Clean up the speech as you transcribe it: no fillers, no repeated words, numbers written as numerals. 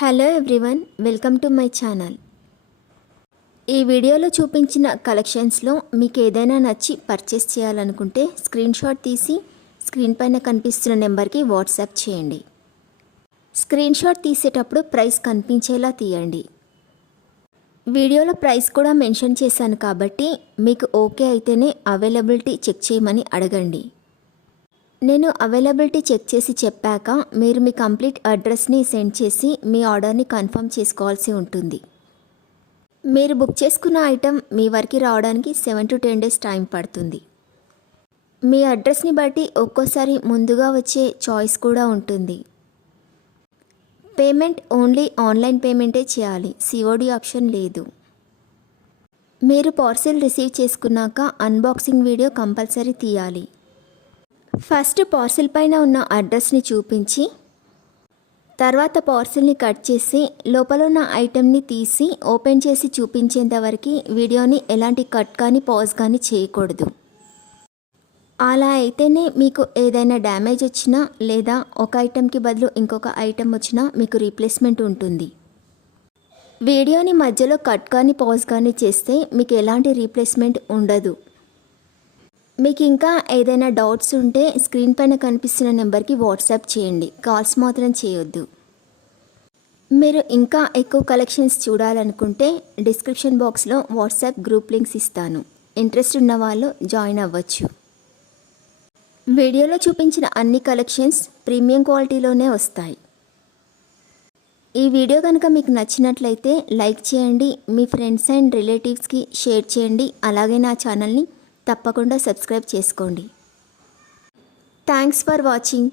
Hello everyone, welcome to my channel. ఈ వీడియోలో చూపించిన కలెక్షన్స్లో మీకు ఏదైనా నచ్చి పర్చేస్ చేయాలనుకుంటే స్క్రీన్ షాట్ తీసి స్క్రీన్ పైన కనిపిస్తున్న నెంబర్కి వాట్సాప్ చేయండి. స్క్రీన్ షాట్ తీసేటప్పుడు ప్రైస్ కనిపించేలా తీయండి. వీడియోలో ప్రైస్ కూడా మెన్షన్ చేశాను కాబట్టి మీకు ఓకే అయితేనే అవైలబిలిటీ చెక్ చేయమని అడగండి. నేను అవైలబిలిటీ చెక్ చేసి చెప్పాక మీరు మీ కంప్లీట్ అడ్రస్ని సెండ్ చేసి మీ ఆర్డర్ని కన్ఫర్మ్ చేసుకోవాల్సి ఉంటుంది. మీరు బుక్ చేసుకున్న ఐటెం మీ వరకు రావడానికి 7 to 10 days టైం పడుతుంది. మీ అడ్రస్ని బట్టి ఒక్కోసారి ముందుగా వచ్చే చాయిస్ కూడా ఉంటుంది. పేమెంట్ ఓన్లీ ఆన్లైన్ పేమెంటే చేయాలి, సిఓడి ఆప్షన్ లేదు. మీరు పార్సిల్ రిసీవ్ చేసుకున్నాక అన్బాక్సింగ్ వీడియో కంపల్సరీ తీయాలి. ఫస్ట్ పార్సిల్ పైన ఉన్న అడ్రస్ని చూపించి తర్వాత పార్సిల్ని కట్ చేసి లోపల ఉన్న ఐటెంని తీసి ఓపెన్ చేసి చూపించేంత వరకు వీడియోని ఎలాంటి కట్ కానీ పాజ్ కానీ చేయకూడదు. అలా అయితేనే మీకు ఏదైనా డ్యామేజ్ వచ్చినా లేదా ఒక ఐటెంకి బదులు ఇంకొక ఐటెం వచ్చినా మీకు రీప్లేస్మెంట్ ఉంటుంది. వీడియోని మధ్యలో కట్ కానీ పాజ్ కానీ చేస్తే మీకు ఎలాంటి రీప్లేస్మెంట్ ఉండదు. మీకు ఇంకా ఏదైనా డౌట్స్ ఉంటే స్క్రీన్ పైన కనిపిస్తున్న నెంబర్కి వాట్సాప్ చేయండి, కాల్స్ మాత్రం చేయొద్దు. మీరు ఇంకా ఎక్కువ కలెక్షన్స్ చూడాలనుకుంటే డిస్క్రిప్షన్ బాక్స్లో వాట్సాప్ గ్రూప్ లింక్స్ ఇస్తాను, ఇంట్రెస్ట్ ఉన్న వాళ్ళు జాయిన్ అవ్వచ్చు. వీడియోలో చూపించిన అన్ని కలెక్షన్స్ ప్రీమియం క్వాలిటీలోనే వస్తాయి. ఈ వీడియో కనుక మీకు నచ్చినట్లయితే లైక్ చేయండి, మీ ఫ్రెండ్స్ అండ్ రిలేటివ్స్కి షేర్ చేయండి. అలాగే నా ఛానల్ని తప్పకుండా సబ్స్క్రైబ్ చేసుకోండి. Thanks for watching.